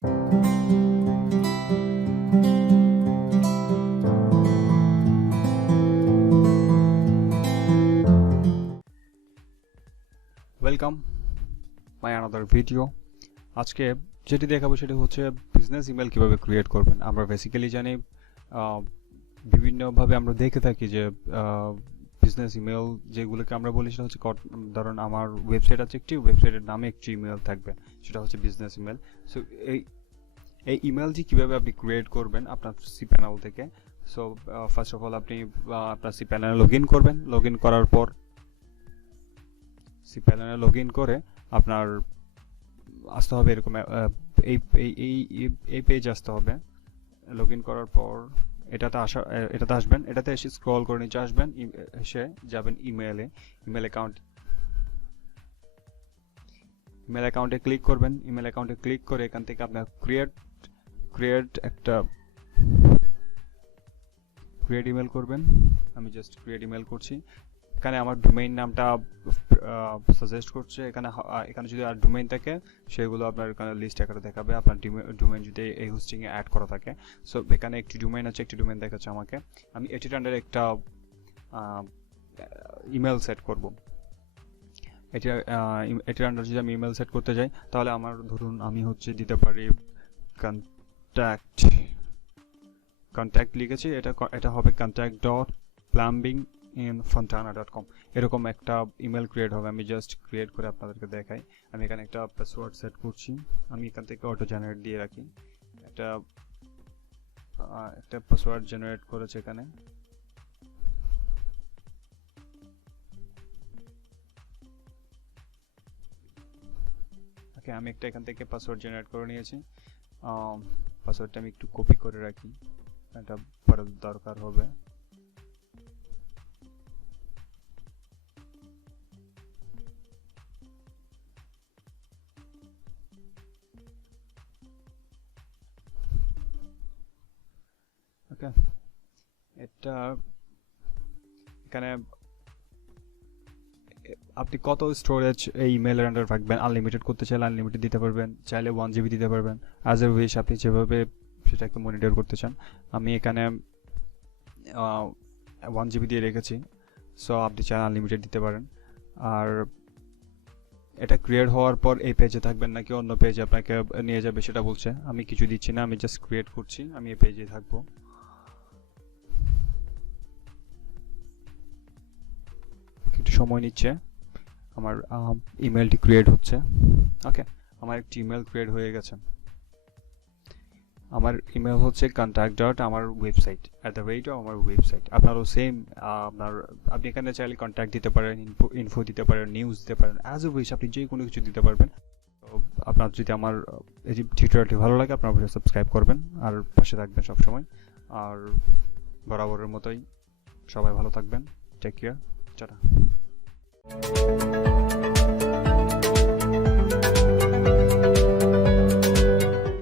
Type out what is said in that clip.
Welcome my another video. আজকে যেটি দেখাবো সেটা হচ্ছে বিজনেস ইমেল কিভাবে ক্রিয়েট করবেন। আমরা বেসিক্যালি জানি বিভিন্নভাবে আমরা দেখে থাকি যে বিজনেস ইমেল যেগুলোকে আমরা বলি সেটা হচ্ছে ধরুন আমার ওয়েবসাইট আছে, একটি ওয়েবসাইটের নামে একটি ইমেল থাকবে, সেটা হচ্ছে বিজনেস ইমেল। সো এই ইমেলটি কীভাবে আপনি ক্রিয়েট করবেন আপনার সি প্যানেল থেকে। সো ফার্স্ট অফ অল আপনি আপনার সি প্যানেলে লগ ইন করবেন। লগ ইন করার পর সি প্যানেলে লগ ইন করে আপনার আসতে হবে এরকম এই এই পেজ আসতে হবে। লগ ইন করার পর এটাতে আসবেন। এটাতে এসে স্ক্রল করে নিচে আসবেন, এসে যাবেন ইমেল অ্যাকাউন্টে ক্লিক করবেন। ইমেল অ্যাকাউন্টে ক্লিক করে এখান থেকে আপনার ক্রিয়েট ইমেল করবেন। আমি জাস্ট ক্রিয়েট ইমেল করছি। এখানে আমার ডোমেইন নামটা সাজেস্ট করছে। এখানে যদি আর ডোমেইন থাকে সেগুলো আপনার এখানে লিস্ট আকারে দেখাবে, আপনার ডোমেইন যদি এই হোস্টিংয়ে অ্যাড করা থাকে। সো এখানে একটি ডোমেইন আছে, একটি ডোমেইন দেখাচ্ছে আমাকে। আমি এটির আন্ডারে একটা ইমেল সেট করব। এটির আন্ডারে যদি আমি ইমেল সেট করতে যাই তাহলে আমার ধরুন আমি হচ্ছে দিতে পারি কন্ট্যাক্ট লিখেছি, এটা হবে contact.plumbinginfontana.com। এরকম একটা ইমেল ক্রিয়েট হবে। আমি জাস্ট ক্রিয়েট করে আপনাদেরকে দেখাই। আমি এখানে একটা পাসওয়ার্ড সেট করছি। আমি এখান থেকে অটো জেনারেট দিয়ে রাখি। একটা পাসওয়ার্ড জেনারেট করেছে এখানে। ওকে, আমি একটা এখান থেকে পাসওয়ার্ড জেনারেট করে নিয়েছি। পাসওয়ার্ডটা আমি একটু কপি করে রাখি, এটা পরে দরকার হবে। ওকে, এটা এখানে আপনি কত স্টোরেজ এই ইমেলের আন্ডার রাখবেন। আনলিমিটেড করতে চাইলে আনলিমিটেড দিতে পারবেন, চাইলে 1 GB দিতে পারবেন। অ্যাজ এ উইশ, আপনি যেভাবে সেটাকে মনিটর করতে চান। আমি এখানে 1 GB দিয়ে রেখেছি। সো আপনি চাইলে আনলিমিটেড দিতে পারেন। আর এটা ক্রিয়েট হওয়ার পর এই পেজে থাকবেন নাকি অন্য পেজে আপনাকে নিয়ে যাবে সেটা বলছে। আমি কিছু দিচ্ছি না, আমি জাস্ট ক্রিয়েট করছি। আমি এই পেজে থাকবো। একটু সময় নিচ্ছে, আমার ইমেলটি ক্রিয়েট হচ্ছে। ওকে, আমার একটি ইমেল ক্রিয়েট হয়ে গেছে। আমার ইমেল হচ্ছে contact.আমার ওয়েবসাইট আমার ওয়েবসাইট। আপনারও সেম। আপনি এখানে চাইলে কন্ট্যাক্ট দিতে পারেন, ইনফো দিতে পারেন, নিউজ দিতে পারেন। অ্যাজ এ উইশ আপনি যে কোনো কিছু দিতে পারবেন। তো আপনার যদি আমার এই টিউটোরিয়ালটি ভালো লাগে আপনার অবশ্যই সাবস্ক্রাইব করবেন আর পাশে থাকবেন সবসময়। আর বরাবরের মতোই সবাই ভালো থাকবেন। Take care, tata.